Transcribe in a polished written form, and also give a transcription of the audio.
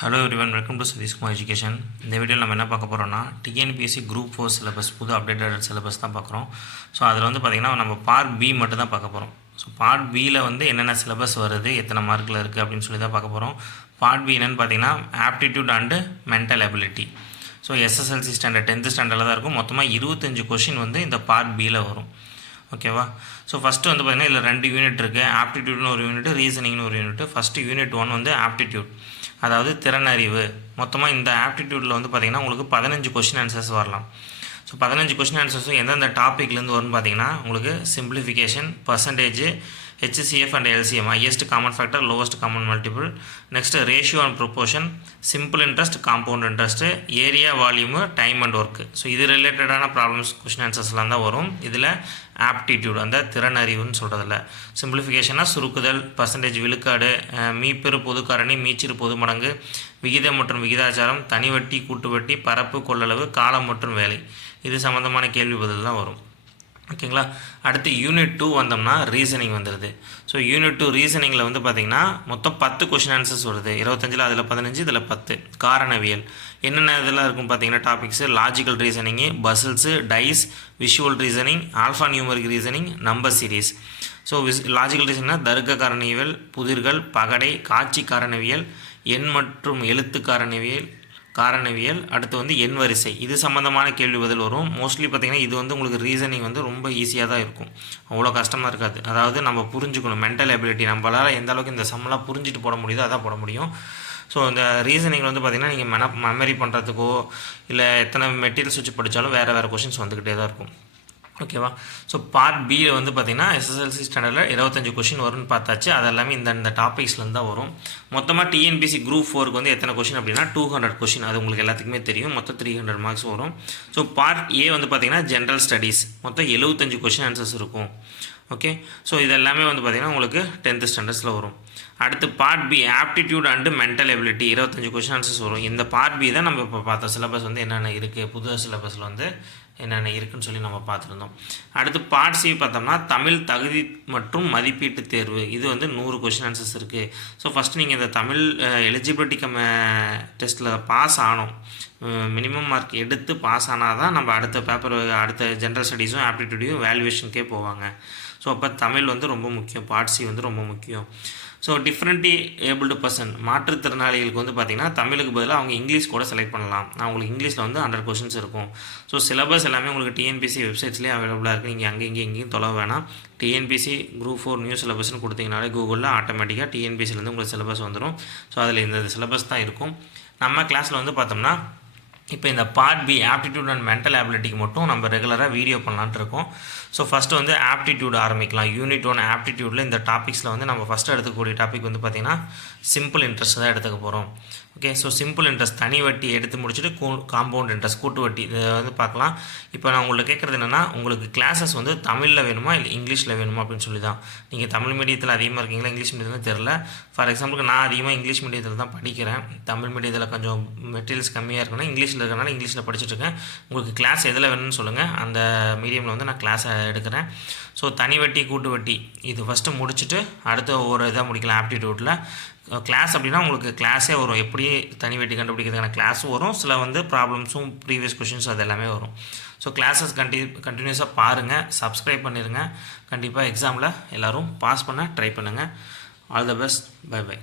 Hello everyone, welcome to Satishkumar education. இந்த வீடியோவில் நம்ம என்ன பார்க்க போகிறோம்னா டிஎன்பிஎஸ்சி குரூப் 4 சிலபஸ், புது அப்டேட்டட் சிலபஸ் தான் பார்க்குறோம். ஸோ அதில் பார்த்திங்கன்னா நம்ம பார்ட் பி மட்டும் தான் பார்க்க போகிறோம். ஸோ பார்ட் பியில் என்னென்ன சிலபஸ் வருது, எத்தனை மார்க்கில் இருக்குது அப்படின்னு சொல்லி தான் பார்க்க போகிறோம். பார்ட் பி என்னென்னு பார்த்தீங்கன்னா aptitude and mental ability. So SSLC standard 10th ஸ்டாண்டர்டில் தான் இருக்கும். மொத்தமாக 25 கொஷின் இந்த பார்ட் பியில் வரும். ஓகேவா? ஸோ ஃபஸ்ட்டு பார்த்திங்கன்னா இதில் 2 யூனிட் இருக்குது. ஆப்டிடியூட்னு ஒரு யூனிட், ரீசனிங்னு ஒரு யூனிட். ஃபஸ்ட்டு யூனிட் 1 ஆப்டிடியூட், அதாவது திறனறிவு. மொத்தமாக இந்த ஆப்டிடியூட்டில் பார்த்திங்கன்னா உங்களுக்கு 15 கொஷின் ஆன்சர்ஸ் வரலாம். ஸோ 15 கொஷின் ஆன்சர்ஸும் எந்தெந்த டாப்பிக்லேருந்து வரும்னு பார்த்தீங்கன்னா உங்களுக்கு simplification, percentage, HCF and LCM, highest common factor, lowest common multiple, next ratio and proportion, simple interest, compound interest, area, volume, time and work. So இது ரிலேட்டடான ப்ராப்ளம்ஸ் கொஷின் ஆன்சர்ஸ்லாம் தான் வரும். இதில் ஆப்டிடியூட் அந்த திறனறிவுன்னு சொல்கிறதில்ல. சிம்பிளிஃபிகேஷனாக சுருக்குதல், பர்சன்டேஜ் விழுக்காடு, மீப்பெரு பொது காரணி, மீச்சிறு பொது மடங்கு, விகிதம் மற்றும் விகிதாச்சாரம், தனி வட்டி, கூட்டு வட்டி, பரப்பு, கொள்ளளவு, காலம் மற்றும் வேலை, இது சம்மந்தமான கேள்வி பதில் தான் வரும். ஓகேங்களா? அடுத்து யூனிட் 2 வந்தோம்னா ரீசனிங் வந்துடுது. ஸோ யூனிட் 2 ரீசனிங்கில் பார்த்திங்கன்னா மொத்தம் 10 கொஷின் ஆன்சர்ஸ் வருது. 25 அதில் 15, இதில் 10. காரணவியல் என்னென்ன இதெல்லாம் இருக்கும் பார்த்தீங்கன்னா topics logical reasoning, puzzles, dice, visual reasoning, alpha numeric reasoning, number series. So logical ரீசனிங்னா தர்க்க காரணியவியல், புதிர்கள், பகடை, காட்சி காரணவியல், எண் மற்றும் எழுத்து காரணவியல், அடுத்து எண் வரிசை, இது சம்மந்தமான கேள்வி பதில் வரும். மோஸ்ட்லி பார்த்திங்கன்னா இது உங்களுக்கு ரீசனிங் ரொம்ப ஈஸியாக தான் இருக்கும், அவ்வளோ கஷ்டமாக இருக்காது. அதாவது நம்ம புரிஞ்சுக்கணும் மென்டல் எபிலிட்டி, நம்மளால் எந்த அளவுக்கு இந்த சம்மெலாம் புரிஞ்சுட்டு போட முடியுதோ அதான் போட முடியும். ஸோ இந்த ரீசனிங் பார்த்திங்கன்னா நீங்கள் மெமரி பண்ணுறதுக்கோ இல்லை எத்தனை மெட்டீரியல்ஸ் வச்சு படித்தாலும் வேறு கொஷின்ஸ் வந்துக்கிட்டே தான் இருக்கும். ஓகேவா? ஸோ பார்ட் பியில் பார்த்திங்கன்னா எஸ்எஸ்எல்சி ஸ்டாண்டர்டில் 25 கொஷின் வரும்னு பார்த்தாச்சு. அது எல்லாமே இந்த டாபிக்ஸ்லேருந்து தான் வரும். மொத்தமாக டிஎன்பிஎஸ்சி குரூப் 4க்கு எத்தனை கொஷின் அப்படின்னா 200 கொஷின். அது உங்களுக்கு எல்லாத்துக்குமே தெரியும். மொத்தம் 300 மார்க்ஸ் வரும். ஸோ பார்ட் ஏ பார்த்திங்கன்னா ஜென்ரல் ஸ்டடீஸ், மொத்தம் 75 கொஷின் ஆன்சர்ஸ் இருக்கும். ஓகே, ஸோ இது எல்லாமே பார்த்திங்கன்னா உங்களுக்கு 10th ஸ்டாண்டர்ட்ஸில் வரும். அடுத்து part B aptitude and mental ability, 25 question answers வரும். இந்த பார்ட் பி தான் நம்ம இப்போ பார்த்த சிலபஸ் என்னென்ன இருக்குது, புது சிலபஸில் என்னென்ன இருக்குதுன்னு சொல்லி நம்ம பார்த்துருந்தோம். அடுத்து பார்ட் சி பார்த்தோம்னா தமிழ் தகுதி மற்றும் மதிப்பீட்டு தேர்வு, இது 100 கொஷின் ஆன்சர்ஸ் இருக்குது. ஸோ ஃபஸ்ட்டு நீங்கள் இந்த தமிழ் எலிஜிபிலிட்டி டெஸ்ட்டில் பாஸ் ஆகணும். மினிமம் மார்க் எடுத்து பாஸ் ஆனால் தான் நம்ம அடுத்த ஜென்ரல் ஸ்டடீஸும் ஆப்டிடியூடையும் வேல்யூவேஷனுக்கே போவாங்க. ஸோ அப்போ தமிழ் ரொம்ப முக்கியம், பார்ட் சி ரொம்ப முக்கியம். ஸோ டிஃப்ரெண்ட்லி ஏபிள்டு பர்சன், மாற்றுத்திறனாளிகளுக்கு பார்த்திங்கன்னா தமிழுக்கு பதிலாக அவங்க இங்கிலீஷ் கூட செலக்ட் பண்ணலாம். அவங்களுக்கு இங்கிலீஷில் 100 கொஷின்ஸ் இருக்கும். ஸோ சிலபஸ் எல்லாமே உங்களுக்கு டிஎன்பிஎஸ்சி வெப்சைட்ஸ்லேயே அவைலபிளாக இருக்குது. நீங்கள் எங்கேயும் தொலைவ வேணாம். டிஎன்பிஎஸ்சி குரூப் 4 நியூ சிலபஸ்னு கொடுத்தீங்கனாலே கூகுளில் ஆட்டோமேட்டிக்காக டிஎன்பிஎஸ்சிலேருந்து உங்களுக்கு சிலபஸ் வந்துடும். ஸோ அதில் இந்த சிலபஸ் தான் இருக்கும். நம்ம கிளாஸில் பார்த்தோம்னா இப்போ இந்த part B aptitude and mental எபிலிட்டிக்கு மட்டும் நம்ம ரெகுலராக வீடியோ பண்ணலான்ட்டு இருக்கோம். ஸோ ஃபஸ்ட்டு ஆப்டிடியூட் ஆரம்பிக்கலாம். யூனிட் 1 ஆப்டிடியூடில் இந்த டாபிக்ஸில் நம்ம ஃபஸ்ட்டு எடுத்துக்கக்கூடிய டாபிக் பார்த்திங்கன்னா சிம்பிள் இன்ட்ரெஸ்ட் தான் எடுத்துக்க போகிறோம். ஓகே, ஸோ சிம்பிள் இன்ட்ரெஸ்ட், தனி வட்டி எடுத்து முடிச்சுட்டு காம்பவுண்ட் இன்ட்ரெஸ்ட், கூட்டு வட்டி, இதை பார்க்கலாம். இப்போ நான் உங்கள்கிட்ட கேட்குறது என்னென்னா, உங்களுக்கு கிளாஸஸ் தமிழில் வேணுமா இல்லை இங்கிலீஷில் வேணுமா அப்படின்னு சொல்லி தான். நீங்கள் தமிழ் மீடியத்தில் அதிகமாக இருக்கீங்களா, இங்கிலீஷ் மீடியத்தில் தெரில. ஃபார் எக்ஸாம்பிளுக்கு நான் அதிகமாக இங்கிலீஷ் மீடியத்தில் தான் படிக்கிறேன். தமிழ் மீடியத்தில் கொஞ்சம் மெட்டீரியல்ஸ் கம்மியாக இருக்குன்னா இங்கிலீஷில் இருக்கனால இங்கிலீஷில் படிச்சுட்ருக்கேன். உங்களுக்கு கிளாஸ் எதில் வேணும்னு சொல்லுங்கள், அந்த மீடியமில் நான் கிளாஸை எடுக்கிறேன். ஸோ தனி வட்டி, கூட்டு வட்டி, இது ஃபஸ்ட்டு முடிச்சுட்டு அடுத்த ஒரு இதாக முடிக்கலாம். ஆப்டிடியூட்டில் கிளாஸ் அப்படின்னா உங்களுக்கு கிளாஸே வரும், எப்படி தனி வட்டி கண்டுபிடிக்கிறதுக்கான கிளாஸும் வரும், சில ப்ராப்ளம்ஸும் ப்ரீவியஸ் கொஷின்ஸ் அது எல்லாமே வரும். ஸோ கிளாஸஸ் கண்டினியூஸாக பாருங்கள், சப்ஸ்கிரைப் பண்ணிடுங்க. கண்டிப்பாக எக்ஸாமில் எல்லோரும் பாஸ் பண்ண ட்ரை பண்ணுங்கள். All the best, bye by.